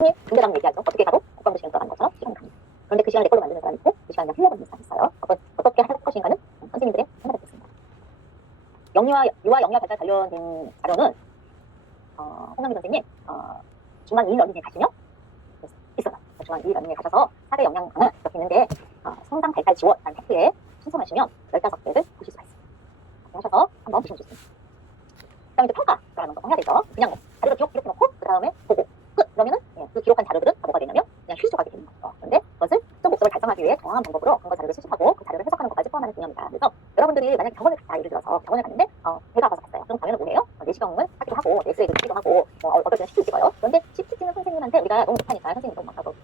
군대라고 얘기하죠. 어떻게 가도 국방부 시간 들어가는 것처럼 시간이 갑니다. 그런데 그 시간을 내 걸로 만드는 사람이 있고 그 시간을 흘려버리는 사람이 있어요. 어떻게 할 것인가는 선생님들의 생각이 있습니다. 유아 영유아 발달 관련된 자료는 홍영기 선생님 중앙 2러닝에 가시면 있어요. 중앙 2러닝에 가셔서 4대 영양강을 이렇게 있는데 성장 발달 지원이라는 팩트에 신청하시면 15개를 보실 수가 있습니다. 하셔서 한번 보시면 좋습니다. 그 다음에 이제 평가라는 거 해야 되죠. 그냥 자료를 기록해 놓고 그 다음에 보고 끝! 그러면은 그 기록한 자료들은 다 뭐가 되냐면 그냥 휴지 조각이 되는 거죠. 그런데 그것을 특정 목적을 달성하기 위해 다양한 방법으로 근거 자료를 수집하고 그 자료를 해석하는 것까지 포함하는 개념이다. 그래서 여러분들이 만약에 병원을 갔다, 예를 들어서 병원에 갔는데 배가 아파서 갔어요. 그럼 병원은 뭐예요? 내시경을 하기도 하고 엑스레이도 찍기도 하고 어떨 때는 CT 찍어요. 그런데 CT 찍는 선생님한테 우리가 너무 못하니까 선생님이 너무 막하고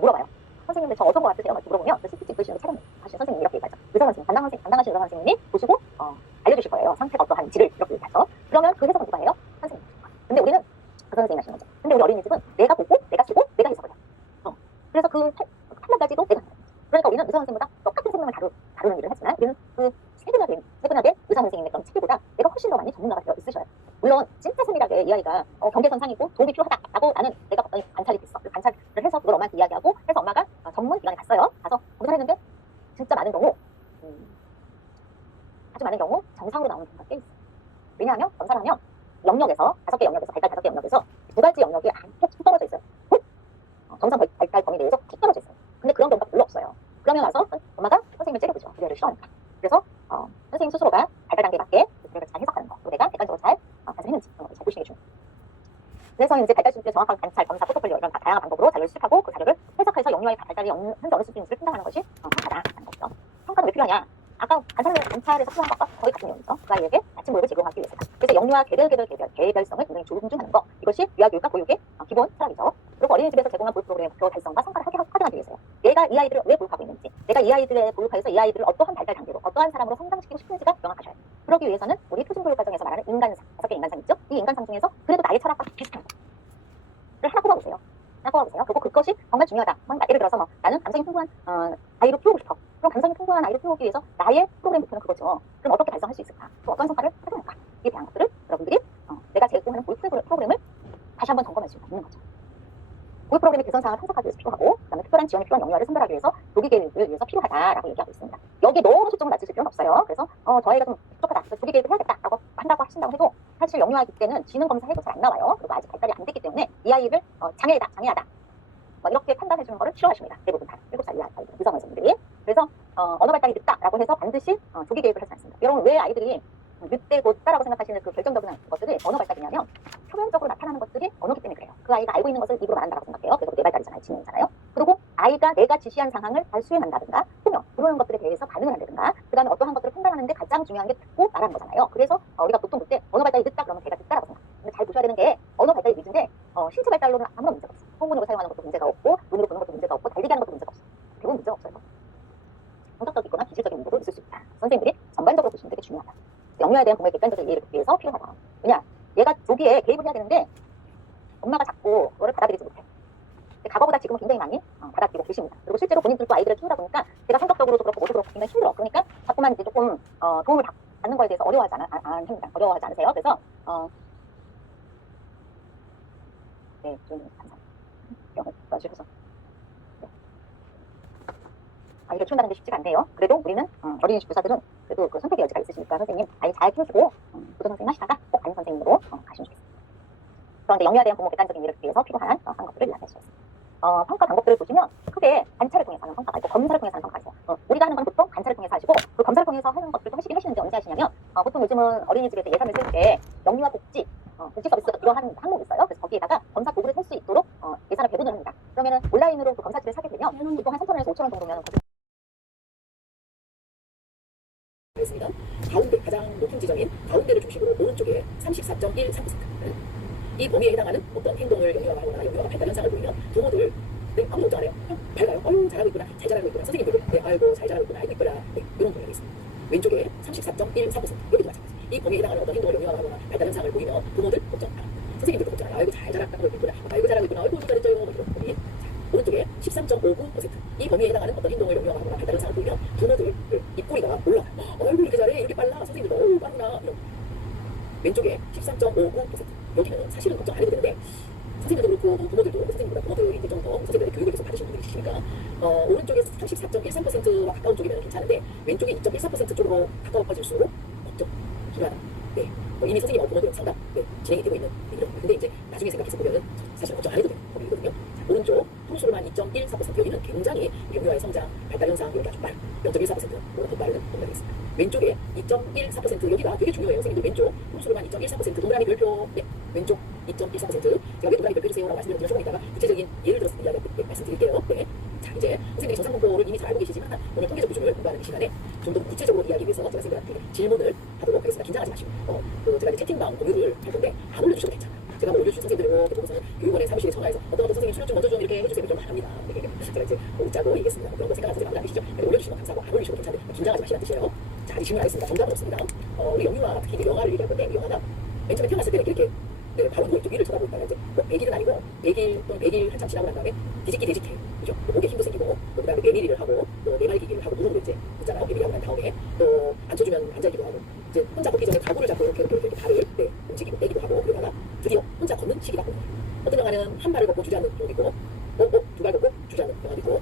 물어봐요. 선생님들 저 어떤 거 같으세요? 이렇게 물어보면 그 CT 찍으시는 촬영 하시는 선생님이 이렇게 얘기하죠. 의사 선생님, 담당하시는 의사 선생님이 보시고 알려주실 거예요. 상태가 어떠한지를 이렇게 얘기하죠. 그러면 그 해석은 누가 해요? 선생님. 근데 우리는 그 선생님이 하시는 거죠. 근데 우리 어린이집은 내가 보고 내가 쓰고 내가 해석을 해요. 그래서 그 판단까지도 내가 해요. 그러니까 우리는 의사 선생님보다 똑같은 생명을 다루는 일을 하지만 우리는 그 세분화된 의사 선생님의 그런 스킬보다 내가 훨씬 더 많이 전문가가 되어 있으셔요. 물론 진짜 세밀하게 이 아이가 경계선 상이고 도움이 필요하다라고 나는 내가 관찰이 됐어. 그 관찰을 해서 그걸 엄마한테 이야기하고 해서 엄마가 전문 기관에 갔어요. 가서 검사를 했는데 진짜 많은 경우 아주 많은 경우 정상으로 나오는 경우가 꽤 있어요. 왜냐하면 검사를 하면 영역에서 5개 영역에서 발달 5개 영역에서 두 가지 영역이 툭 떨어져 있어요. 정상 발달 범위 내에서 툭 떨어져 있어요. 근데 그런 경우가 별로 없어요. 그러면 와서 엄마가 선생님을 째려보죠. 우리를 싫어하니까. 그래서 선생님 스스로가 발달 단계에 맞게 그걸 잘 해석하는 거. 그리고 내가 객관적으로 잘 관찰했는지 그런 걸 잘 보시는 게 중요해요. 그래서 이제 발달 수준의 정확한 관찰, 검사, 포트폴리오 이런 다양한 방법으로 자료를 수집하고 그 자료를 해석해서 영유아의 발달이 현재 어느 수준인지를 판단하는 것이 평가다라는 거죠. 평가는 왜 필요하냐? 아까 관찰에서 필요한 것과 거의 같은 내용이죠. 그 아이에게 아침 교육을 제공하기 위해서다. 그래서 영유아 개별성을 굉장히 존중하는 것. 이것이 유아교육과 보육의 기본 철학이죠. 그리고 어린이집에서 제공한 보육 프로그램의 목표 달성과 성과를 확인하기 위해서요. 내가 이 아이들을 왜 보육하고 있는지, 내가 이 아이들의 보육하여서 이 아이들을 어떠한 발달 단계로, 어떠한 사람으로 성장시키고 싶은지가 명확하셔야 돼요. 그러기 위해서는 우리 표준교육 과정에서 말하는 인간상, 5개 인간상 있죠? 이 인간상 중에서 그래도 나의 철학과 비슷한 것을 하나 꼽아보세요. 그리고 그것이 정말 중요하다. 예를 들어서 나는 감성이 풍부한 아이로 키우고 싶어. 그럼 감성이 풍부한 아이로 키우기 위해서 나의 프로그램 목표는 그거죠. 그럼 어떻게 달성할 수 있을까? 또 어떤 성과를 확인할까? 이에 대한 것들을 여러분들이 내가 제공하는 보육 프로그램을 다시 한번 점검할 수가 있는 거죠. 보육 프로그램의 개선사항을 분석하기 위해서 필요하고 그다음에 특별한 지원이 필요한 영유아를 선별하기 위해서 조기 교육을 위해서 필요하다라고 얘기하고 있습니다. 여기에 너무 초점을 맞추실 필요는 없어요. 그래서 저 아이가 좀 부족하다. 조기 교육을 해야겠다라고 한다고 하신다고 해도 사실 영유아기 때는 지능 검사해도 잘 안 나와요. 그리고 아직 발달이 안 됐기 때문에 이 아이를 장애하다. 이렇게 판단해 주는 거를 싫어하십니다. 대부분 다 7살 이하 아이들, 유성 선생님들이. 그래서 언어 발달이 늦다라고 해서 반드시 조기 교육을 하지 않습니다. 여러분 왜 아이들이 늦다라고 생각하시는 그 결정적인 것들이 언어 발달이냐면 표면적으로 나타나는 것들이 언어기 때문에 그래요. 그 아이가 알고 있는 것을 입으로 말한다고 생각해요. 그래서 뇌 발달이잖아요. 지능이잖아요. 그리고 아이가 내가 지시한 상황을 잘 수행한다든가 또는 그러는 것들에 대해서 반응을 한다든가 그 다음에 어떠한 것들을 판단하는데 가장 중요한 게 듣고 말하는 거잖아요. 그래서 우리가 보통 볼 때 언어 발달이 늦다 그러면 걔가 늦다라고 생각해요. 근데 잘 보셔야 되는 게 언어 발달이 늦은데 신체 발달로는 아무런 문제가 없어요. 통문으로 사용하는 것도 문제가 없고 눈으로 보는 것도 문제가 없고 달리기 하는 것도 문제가 없어요. 대부분 문제가 없어요. 성격적이거나 기질적인 문제도 있을 수 있다. 선생님들이 전반적으로 보시는 게 중요하다. 영유아에 대한 부모의 객관적인 이해를 듣기 위해서 필요하다. 왜냐? 얘가 조기에 개입을 해야 되는데 엄마가 자꾸 그거를 받아들이지 못해. 과거보다 지금은 굉장히 많이 받아들이고 계십니다. 그리고 실제로 본인들도 아이들을 키우다 보니까 제가 성격적으로도 그렇고 모두 그렇고 굉장히 힘들어. 그러니까 자꾸만 이제 조금 도움을 받는 거에 대해서 어려워하지 않으세요. 그래서 네, 좀 감사합니다. 영을 봐주셔서. 네. 아이를 키운다는 게 쉽지가 않네요. 그래도 우리는 어린이집 교사들은 그래도 그 선택의 여지가 있으시니까 선생님 아이 잘 키워주고 교장 선생님 하시다가 꼭 담임 선생님으로 가시면 좋겠습니다. 그런데 영유아에 대한 부모 객관적인 이해를 위해서 필요한 것들을 이야기할 수 있습니다. 평가 방법들을 보시면 크게 관찰을 통해서 하는 평가가 있고 검사를 통해서 하는 평가가 있어요. 우리가 하는 건 보통 관찰을 통해서 하시고 그 검사를 통해서 하는 것들도 하시는지 언제 하시냐면 보통 요즘은 어린이집에서 예산을 쓸 때 영유아 복지 서비스 이러한 항목이 있어요. 그래서 거기에다가 검사 도구를 살 수 있도록 예산을 배분을 합니다. 그러면은 온라인으로 그 검사지를 사게 되면 보통 한 3,000원에서 5,000원 정도면 있습니다. 가운데 가장 높은 지점인 가운데를 중심으로 오른쪽에 34.13%. 이 범위에 해당하는 어떤 행동을 영유아가 하거나 영유아가 발달 현상을 보이면 부모들 아무도 걱정 안 해요. 밝아요. 잘하고 있구나. 잘 자라고 있구나. 선생님들도 아이고 잘 자라고 있구나. 알고 있구나. 이런 동향이 있습니다. 왼쪽에 34.13%. 여기도 마찬가지. 이 범위에 해당하는 어떤 행동을 영유아가 하거나 발달 현상을 보이면 부모들 걱정 안 합니다. 선생님들도 걱정 안 해요. 아이고 잘 자라고 있구나. 아이고 잘하고 있구나. 아이고 좀 잘했죠. 이런 범위. 오른쪽에 13.59%. 이 범위에 해당하는 어떤 행동을 영유아가 하거나 발달 현상을 보이면 부모들 입꼬리가 올라가요. 아이고 이렇게 잘해. 이렇게 빨라. 선생님도 너무 빠르구나. 이런. 왼쪽에 13.59%. 여기는 사실은 걱정 안 해도 되는데 선생님들도 그렇고 부모들도 선생님보다 2.14%와 가까운 쪽이면 괜찮은데 왼쪽이 2.14% 쪽으로 가까워질수록 걱정, 불안. 네. 이미 선생님 본원도 상담 진행이 되고 있는 이런. 근데 이제 나중에 생각해서 보면은 사실 걱정 안 해도 되는 범위거든요. 자, 오른쪽 통수로만 2.14% 여기는 굉장히 영유아의 성장, 발달 현상 이렇게 아주 빠른 0.14%보다 더 빠른 범위가 되겠습니다. 왼쪽에 2.14% 여기가 되게 중요해요. 선생님들 왼쪽 통수로만 2.14% 동그라미 별표. 네. 왼쪽 2.14%. 제가 왜 동그라미 별표 주세요라고 말씀드리면 조금 이따가 구체적인 예를 들어서 이야기 말씀드릴게요. 네. 자, 이제 선생님들이 정상 공부를 이미 잘 알고 계시지만 오늘 통계적 기준을 공부하는 이 시간에 좀 더 구체적으로 이야기 위해서 제가 선생님들한테 질문을 하도록 하겠습니다. 긴장하지 마시고 제가 이제 채팅방 공유를 할 건데 안 올려주셔도 괜찮아요. 제가 뭐 올려주신 선생님들 이렇게 보고서는 교육원의 사무실에 전화해서 어떤 선생님 수료 좀 먼저 좀 이렇게 해주세요 좀 합니다. 제가 이제 웃자고 얘기했습니다. 그런 거 생각하는 선생님 안 계시죠? 올려주시면 감사하고 안 올리셔도 괜찮은데 긴장하지 마시라는 뜻이에요. 자, 이제 질문하겠습니다. 정답은 없습니다. 우리 영유아 특히 이제 영화를 얘기할 건데 이 영화가 맨 처음에 태어났을 때는 이렇게 바로 누워 이쪽 위를 쳐다보고 있다가 이제 100일은 아니고 100일 또는 100일 한참 지나고 난 다음에 뒤집기 대집해. 그죠? 목에 힘도 생기고 그 다음에 내밀이를 하고 또 내말기기를 하고 무릎으로 이제 있잖아요. 내밀이하고 난 다음에 또 앉혀주면 앉아있기도 하고 이제 혼자 걷기 전에 가구를 잡고 이렇게 발을 움직이고 떼기도 하고 그러다가 드디어 혼자 걷는 시기가 옵니다. 어떤 영화는 한 발을 걷고 주저앉는 경우도 있고 두 발 걷고 주저앉는 영화도 있고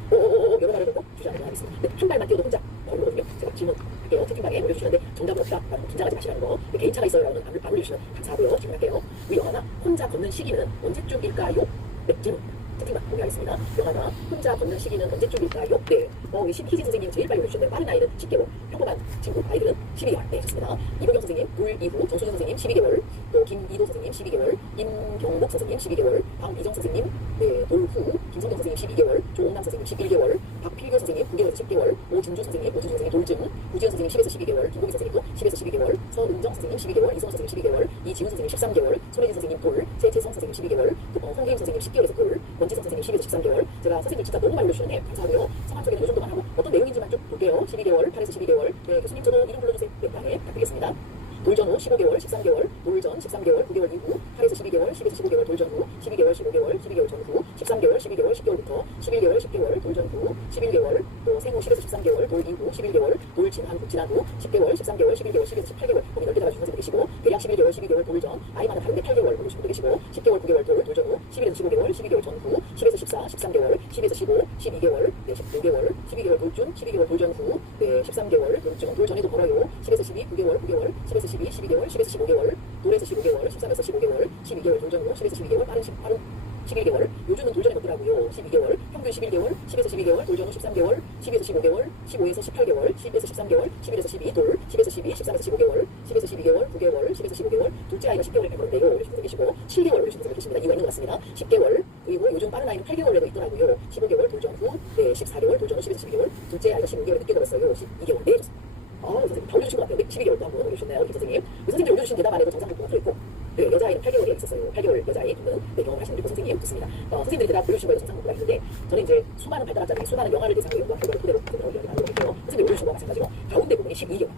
여러 발을 걷고 주저앉는 영화도 있습니다. 근데 한 발만 뛰어도 혼자 걸거든요. 제가 질문할게요. 채팅방에 올려주시는데 정답은 없다. 긴장하지 마시라는 거. 개인차가 있어요. 라는 안 올려주시면 감사하고요. 질문할게요. 이 영화가 혼자 걷는 시기는 언제쯤일까요? 네, 질문. 채팅방 공개하겠습니다. 영화가 혼자 걷는 시기는 언제쯤일까요? 네. 희진 선생님 제일 빨리 올려주셨는데 빠른 아이는 10개월, 평범한 친구 아이들은 12개월. 네, 좋습니다. 이보경 선생님, 불 이후, 정수진 선생님 12개월, 또 김이도 선생님 12개월, 임경복 선생님 12개월, 방비정 선생님, 네, 돌후, 김성경 선생님 12개월, 조홍남 선생님 11개월, 박필교 선생님 9개월에서 10개월, 오진주 선생님 돌증, 구지현 선생님 10에서 12개월, 김보기 선생님도 10에서 12개월, 서은정 선생님 12개월, 이성원 선생님 12개월, 이지훈 선생님 13개월, 손혜진 선생님 돌, 세채성 선생님 12개월, 홍혜임 선생님 10개월에서 돌, 권지성 선생님 10에서 13개월. 제가 선생님 진짜 너무 많이 올려주시는데 감사하고요. 성함 소개는 이 정도만 하고 어떤 내용인지만 좀 볼게요. 12개월, 8에서 12개월. 네, 교수님 저도 이름 불러주세요. 네, 다음에 부탁드리겠습니다. 돌전 후 15개월, 13개월, 돌전 13개월, 9개월 이후, 8에서 12개월, 10에서 15개월, 돌전 후, 12개월, 15개월, 12개월 전후, 13개월, 12개월, 10개월부터, 11개월, 10개월, 돌전 후, 11개월, 또 생후 10에서 13개월, 돌 이후, 11개월, 돌 지난 후, 10개월, 13개월, 11개월, 10에서 18개월, 범위 넓게 잡아주신 선생님 계시고, 대략 11개월, 12개월, 돌전, 아이만은 다른데 8개월 올리신 분도 계시고, 10개월, 9개월, 돌전 후, 11에서 15개월, 12개월 전후, 10에서 14, 13개월, 10에서 15, 12개월, 네, 15개월, 12개월 돌준, 12개월 돌전 후, 네, 13개월, 돌전에도 벌어요. 10에서 12, 9개월, 10에서 12, 12개월, 10에서 15개월, 돌에서 15개월, 13에서 15개월, 12개월 돌전 후, 10에서 12개월, 빠른 11개월, 요즘은 돌전이 높더라고요. 12개월, 평균 11개월, 10에서 12개월, 돌전 후 13개월, 10에서 15개월, 15에서 18개월, 10에서 13개월, 11에서 12, 돌, 10에서 12, 13에서 15개월, 10에서 12개월, 9개월, 10에서 15개월, 둘째 아이가 10개월에 가는데요. 올려주신 분 계시고, 7개월 올려주신 분 계십니다. 이유가 있는 것 같습니다. 10개월, 그리고 요즘 빠른 아이는 8개월에도 있더라고요. 15개월 돌전 후, 네, 14개월, 돌전 후 10에서 12개월, 둘째 아이가 15개월에 늦게 걸었어요. 12개월, 네, 좋습니다. 선생님, 다 올려주신 것 같아요. 12개월도 한번 올려주셨나요? 김 선생님. 선생님들 올려주신 대답 안에도 정상 복부가 들어있고, 네, 여자아이는 8개월에 있었어요. 8개월 여자아이 두 분, 네, 경험을 하시는 그리고 선생님, 좋습니다. 선생님들이 대답 올려주신 거에도 정상 복부가 있는데, 저는 이제 수많은 발달학자들이 수많은 영화를 대상으로 연구한 결과를 그대로 이야기 나누고 있고요. 선생님이 올려주신 거와 마찬가지로, 가운데 부분이 12개월.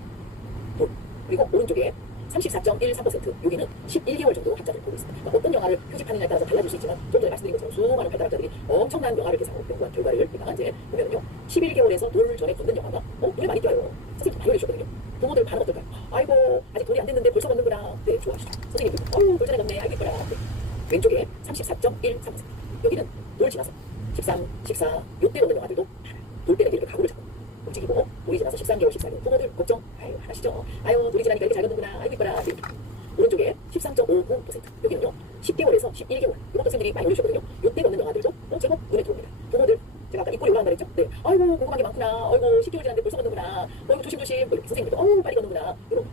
그리고 오른쪽에 34.13%, 여기는 11개월 정도 학자들이 보고 있습니다. 그러니까 어떤 영화를 표집하느냐에 따라서 달라질 수 있지만 좀 전에 말씀드린 것처럼 수많은 발달학자들이 엄청난 영화를 대상으로 연구한 결과를 우리가 이제 보면요, 11개월에서 돌 전에 걷는 영화가 눈에 많이 띄어요. 선생님 많이 올려주셨거든요. 부모들 반응 어떨까요? 아이고 아직 돌이 안 됐는데 벌써 걷는구나. 네, 좋아하시죠. 선생님들 돌 전에 걷네. 아이고 이뻐라. 네. 왼쪽에 34.13%, 여기는 돌 지나서 13, 14 요때 걷는 영화들도 돌 때는 이렇게 가구를 잡고 움직이고, 돌이 지나서 13개월, 14개월 부모들 걱정 안 하시죠? 아유 돌이 지나니까 이렇게 잘 걷는구나. 아이고 이뻐라. 네. 오른쪽에 13.59%, 여기는요 10개월에서 11개월. 이것도 선생님들이 많이 올려주셨거든요. 요때 걷는 영화들도 제법 눈에 들어옵니다. 부모들 제가 아까 입꼬리 올라간다 그랬죠? 네. 아이고 궁금한 게 많구나. 아이고 10개월 지났는데 벌써 걷는구나. 아이고 조심조심. 이렇게 선생님들도 빨리 걷는구나. 이런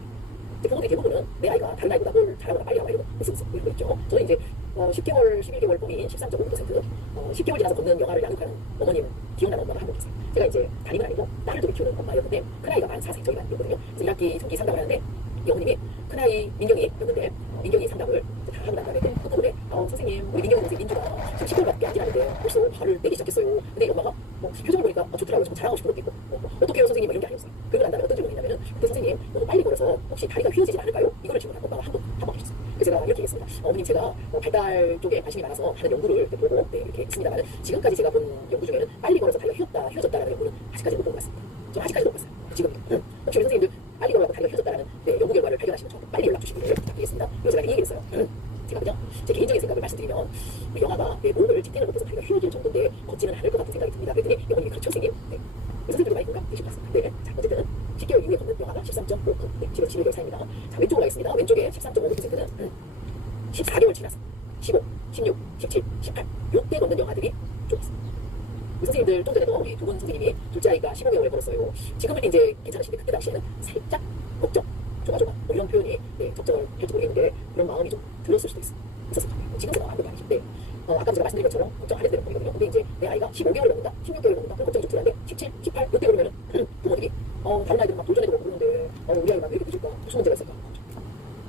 부모들이 대부분은 내 아이가 다른 아이보다 뭘 잘하거나 빨리 하거나 이런 거 있죠. 저는 이제 10개월, 11개월 범인 13.5%, 10개월 지나서 걷는 영화를 양육하는 어머님, 기억나는 엄마가 한 분 계세요. 제가 이제 담임은 아니고 딸을 좀 키우는 엄마였는데 큰아이가 만 4세, 저희가 아니거든요. 그래서 1학기 초기 상담을 하는데 이 어머님이 큰아이 민경이였는데 민경이 상담을 다 하고 난 다음에 끝부분에 선생님 우리 민경이 선생님 민주가 지금 10개월밖에 안 지났는데 벌써 발을 떼기 시작했어요. 근데 이 엄마가 표정을 보니까 좋더라고요. 좀 자랑하고 싶은 것도 있고 어떻게 해요 선생님 이런 게 아니었어요. 그러고 난 다음에 어떤 질문이 있냐면은 근데 선생님 너무 빨리 걸어서 혹시 다리가 휘어지지 않을까요? 이거를 질문한 엄마가 한번 해줬어요. 그래서 제가 이렇게 얘기했습니다. 어머님 제가 발달 쪽에 관심이 많아서 하는 연구를 보고 이렇게 했습니다만 지금까지 제가 본 연구 중에는 빨리 걸어서 다리가 휘어졌다라는 연구는 아직까지 못 본 것 같습니다. 저 아직까지 못 봤어요. 지금 혹시 우리 선생님들 빨리 걸어서 다리가 휘어졌다라는 연구 결과를 발견하시면 저한테 빨리 연락 주시기를 부탁드리겠습니다. 그래서 제가 이 얘기했어요. 제가 그냥 제 개인적인 생각을 말씀드리면 우리 영화가 내 몸을 지탱을 못해서 다리가 휘어질 정도인데 걷지는 않을 것 같은 생각이 듭니다. 그랬더니 어머님이 그렇죠 선생님? 네. 선생님들도 많이 공감되실까요? 나왔습니다. 네, 자, 어쨌든 10개월 이후에 걷는 영화가 13.5%, 네, 10에서 11개월 사이입니다. 자, 왼쪽으로 가겠습니다. 왼쪽에 13.5%는 14개월 지나서 15, 16, 17, 18 요때 걷는 영화들이 좀 있습니다. 우리 선생님들 좀 전에도 우리 두 분 선생님이 둘째 아이가 15개월에 걸었어요. 지금은 이제 괜찮으신데 그때 당시에는 살짝 걱정, 조마조마 뭐 이런 표현이 네, 적절할지 모르겠는데 그런 마음이 좀 들었을 수도 있었을 것 같아요. 지금 생각하면 안 되는데 아까 제가 말씀드린 것처럼 걱정 안 해도 되는 거거든요. 근데 이제 내 아이가 15개월 먹는다, 16개월 먹는다 그런 걱정이 좀 들었는데 17, 18 이때 그러면은 부모님이 다른 아이들은 막 돌전해도 먹고 그러는데 우리 아이가 왜 이렇게 늦을까? 무슨 문제가 있을까?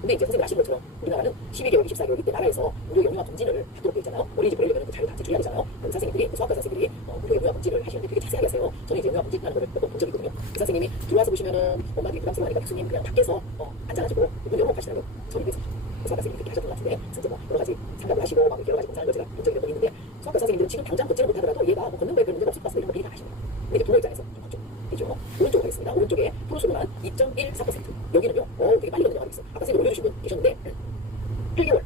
근데 이제 선생님 아시는 것처럼 우리나라는 12개월, 24개월 이때 나라에서 무료 영유아 검진을 하도록 되어 있잖아요. 어린이집 보내려면 그 자료 다 제출해야 되잖아요. 의사 선생님들이, 소아과 선생님들이 무료 영유아 검진을 하시는데 되게 자세하게 하세요. 저는 이제 영유아 검진하는 거를 몇 번 본 적이 있거든요. 의사 선생님이 들어와서 보시면은 엄마들이 부담스러워하니까 교수님 그냥 밖에서 앉아가지고 문 열어놓고 하시라고 저희 그래서 소아과 선생님이 그렇게 하셨던 것 같은데 진짜 뭐 여러 가지 상담을 하시고 막 여러 가지 검사하는 걸 제가 본 적이 몇 번 있는데 소아과 선생님들은 지금 당장 걷지를 못하더라도 얘가 뭐 걷는 거에 별 문제가 없을 것 같습니다. 이런 걸 미리 다 하시네요. 근데 이제 부모 입장에서 좀 걱정 되죠. 오른쪽으로 가겠습니다. 오른쪽에 프로수고만 2.14%. 여기는요, 되게 빨리 걷는 영화가 있어요. 아까 선생님 올려주신 분 계셨는데 8개월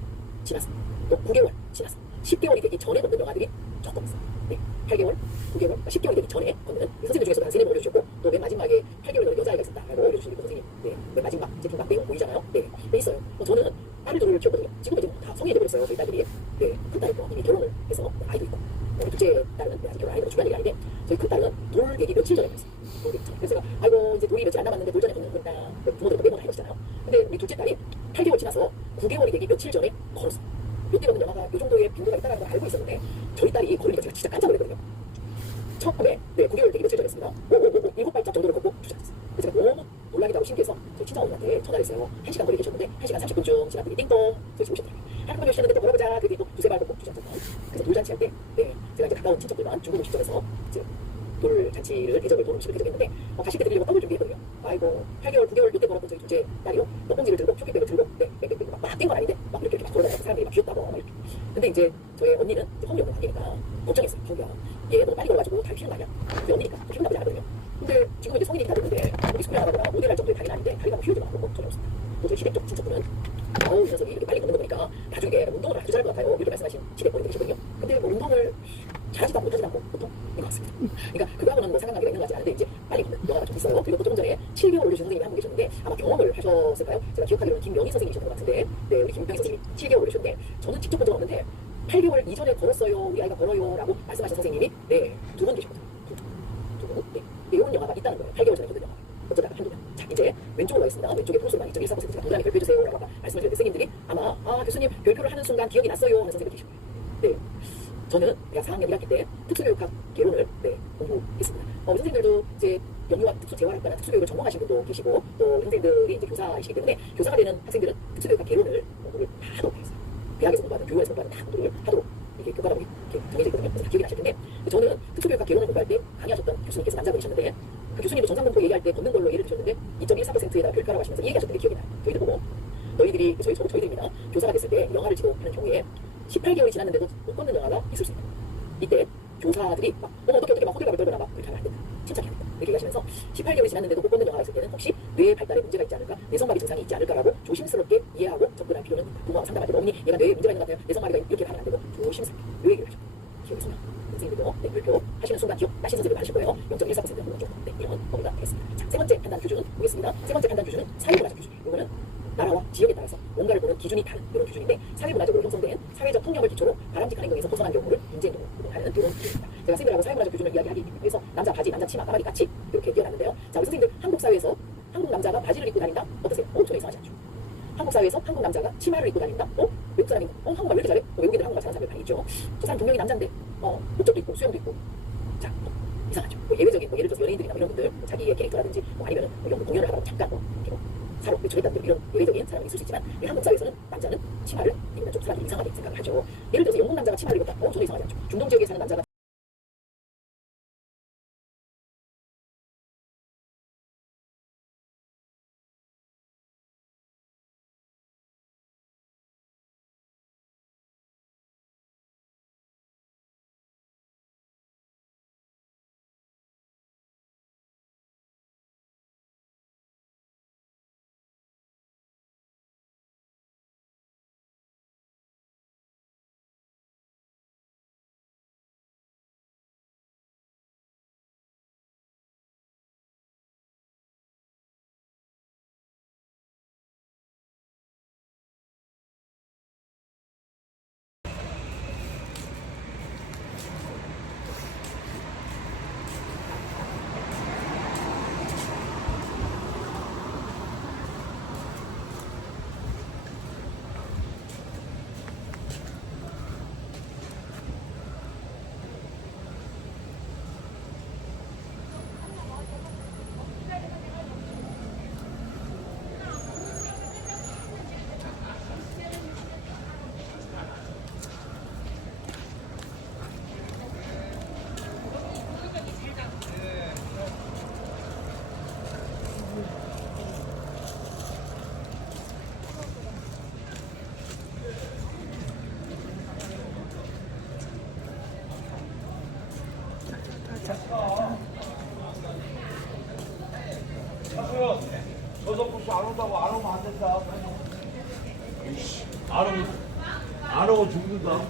지나서 또 9개월 지나서 10개월이 되기 전에 걷는 영화들이 조금 있어요. 네, 8개월, 9개월, 10개월이 되기 전에 걷는 선생님들 중에서도 한 3명 올려주셨고 또 맨 마지막에 8개월 걷는 여자아이가 있었다라고 올려주신 분 선생님 네, 맨 마지막 채팅방 내용 보이잖아요. 네, 네 있어요. 저는 딸을 둘을 키웠거든요. 지금은 이제 다 성인이 되버렸어요. 저희 딸들이. 네, 큰 딸이 이미 결혼을 해서 아이도 있고 둘째 딸은 아직 결혼 안 해서 중요한 일이 아닌데 저희 큰 딸은 돌 되기 며칠 전에 했어요. 그래서 제가 아이고 이제 돌이 며칠 안 남았는데 돌 전에 걷는 건다. 부모들도 메모를 해놓으시잖아요. 근데 우리 둘째 딸이 8개월 지나서 9개월이 되기 며칠 전에 걸었어요. 이때 걷는 영화가 이 정도의 빈도가 있다는 걸 알고 있었는데 저희 딸이 걸으니까 제가 진짜 깜짝 놀랐거든요. 처음에 9개월 되기 며칠 전이었습니다. 7발짝 정도를 걷고 주저앉았어요. 그래서 제가 너무 놀라기도 하고 신기해서 저희 친정어머니한테 전화를 했어요. 1시간 거리 계셨는데 1시간 30분쯤 지났더니 띵동 저희 집 오셨더라고요. 할머니 오셨는데 또 걸어보자. 그게 또 두세 발 걷고 주저앉았던. 그래서 돌잔치 할 때 제가 이제 가까운 친척들만 중국 음식점에서 이제 돌잔치를 대접을 돈 음식을 대접했는데 가실 때 드리려고 떡을 준비했거든요. 아이고 8개월 9개월 이때 걸었던 저희 둘째 딸이요. 떡봉지를 들고 쇼핑백을 들고 막뛴 건 아닌데 막 이렇게 막 돌아다니고 사람들이 막 귀엽다고 막 이렇게. 근데 이제 저희 언니는 험이 없는 관계니까 걱정했어요. 저기야 얘 너무 빨리 걸어가지고 다리 피는 거 아니야? 저희 언니니까 기분 나쁘지 않거든요. 근데 지금 이제 성인이 다 됐는데 우리 숙녀 하나보다 모델할 정도의 다리는 아닌데 다리가 뭐 휘어지도 않고 전혀 없습니다. 또 저희 시댁 쪽 친척분은 이 녀석이 이렇게 빨리 걷는 거 보니까 나중에 운동을 아주 잘할 것 같아요. 이렇게 말씀하신 시댁 어른이 계시거든요. 근데 뭐 운동을 잘하지도 않고 못하지도 않고 보통 인것 같습니다. 그러니까 그거하고는 뭐 상관관계가 있는 것 같지 않은데 이제 빨리 걷는 영화가 좀 있어요. 그리고 또 조금 전에 7개월 올려주신 선생님이 한 분 계셨는데 아마 경험을 하셨을까요? 제가 기억하기로는 김명희 선생님이셨던 것 같은데 네, 우리 김명희 선생님이 7개월 올려주셨는데 저는 직접 본 적 없는데 8개월 이전에 걸었어요. 우리 아이가 걸어요. 라고 말씀하신 선생님이 두 분 계셨거든요. 두 분. 네. 이런 영화가 있다는 거예요. 8개월 전에 걷는 영화가. 어쩌다가 한두 명. 자, 이제 왼쪽으로 가겠습니다. 왼쪽에 프로수만 2.14%가 동그라미 별표해주세요. 라고 아까 말씀을 드렸는데 선생님들이 아마 교수님 별표를 하는 순간 기억이 났어요. 하는 선생님이 계신 거예요. 네. 저는 대학 4학년 1학기 때 특수교육학 개론을 공부했습니다. 우리 선생님들도 이제 영유아 특수재활학과나 특수교육을 전공하신 분도 계시고 또 선생님들이 이제 교사이시기 때문에 교사가 되는 학생들은 특수교육학 개론을 공부를 다 하도록 되어 있어요. 대학에서 공부하든 교육에서 공부하든 다 공부를 하도록 이게 교과가 이렇게 정해져 있거든요. 그래서 다 기억이 나실 텐데 저는 특수교육학 개론을 공부할 때 강의하셨던 교수님께서 남자분이셨는데 그 교수님도 정상공포 얘기할 때 걷는 걸로 예를 드셨는데 2.14%에다 별표라고 하시면서 이 얘기하셨던 게 기억이 나요. 저희들 보고 너희들이 저희들입니다. 교사가 됐을 때 영화를 지도 하는 경우에 18개월이 지났는데도 못 걷는 영화가 있을 수 있다. 이때 교사들이 막 어떻게 막 호들갑을 떨거나 막 그렇게 하면 안 된다. 침착해야 된다. 이렇게 하시면서 18개월이 지났는데도 못 걷는 영화가 있을 때는 혹시 뇌의 발달에 문제가 있지 않을까? 내성마비 증상이 있지 않을까라고 조심스럽게 이해하고 접근할 필요는 있다. 부모와 상담할 때 어머니 얘가 뇌에 문제가 있는 것 같아요. 내성마비가 이렇게 하면 안 되고 조심스럽게 이 얘기를 하셨고 기억이 소나. 선생님들도 별표 하시는 순간 기억 나신 선생님들 하실 거예요. 0.14% 물론 조금 이런 범위가 되겠습니다. 자, 세 번째 판단 기준은 보겠습니다. 세 번째 판단 기준은 사회문화적 기준이에요. 이거는 나라와 지역에 따라서 뭔가를 보는 기준이 다른 이런 기준인데 사회문화적으로 형성된 사회적 통념을 기초로 바람직한 행동에서 벗어난 경우를 문제행동으로 하는 이런 기준입니다. 제가 선생님들하고 사회문화적 기준을 이야기하기 위해서 남자 바지, 남자 치마, 까마귀 같이 이렇게 끼워놨는데요. 자, 우리 선생님들 한국 사회에서 한국 남자가 바지를 입고 다닌다? 어떠세요? 전혀 이상하지 않죠. 한국 사회에서 한국 남자가 치마를 입고 다닌다? 외국 사람인가? 한국말 왜 이렇게 잘해? 외국인들 한국말 잘하는 사람들 많이 있죠. 저 사람 분명히 남자인데 목적도 있고 수영도 있고 자, 이상하죠. 예외적인 예를 들어서 연예인들이나 이런 분들 자기의 캐릭터라든지 아니면 연극 공연을 하다가 잠깐 사로 외출했다든지 이런 예외적인 사람이 있을 수 있지만 한국 사회에서는 남자는 치마를 입는 좀 사람들이 이상하게 생각을 하죠. 예를 들어서 영국 남자가 치마를 입었다? 전혀 이상하지 않죠. 중동 지역에 사는 남자가 저석구 씨안 온다고 안 오면 안 된다. 안 오면 죽는다.